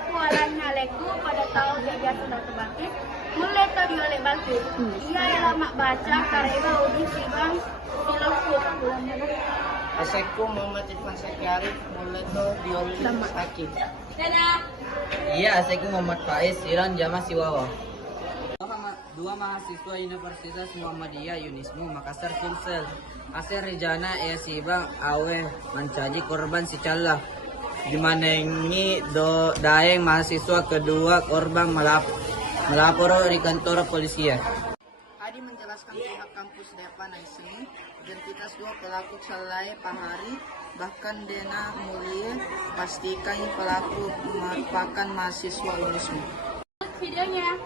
Assalamualaikum pada tahun dia sudah terbakit. Mulai tadi oleh batu. Ia ialah mak baca karena udah sibang silaput. Assalamualaikum Muhammad Irfan Sakyari. Mulai to dioli sakit. Dadah. Iya, Assalamualaikum Muhammad Faiz, Iran Jama Siwawa. Dua mahasiswa Universitas Muhammadiyah Yunismu Makassar Sulsel Aser Rijana Sibang Awe Mancaji korban si Calla dimanengi daeng mahasiswa kedua korban melapor di kantor polisi ya. Adi menjelaskan pihak kampus Depa Naisemi identitas dua pelaku Salai Pahari bahkan Dena Mulia pastikan pelaku merupakan mahasiswa Unismu. Videonya.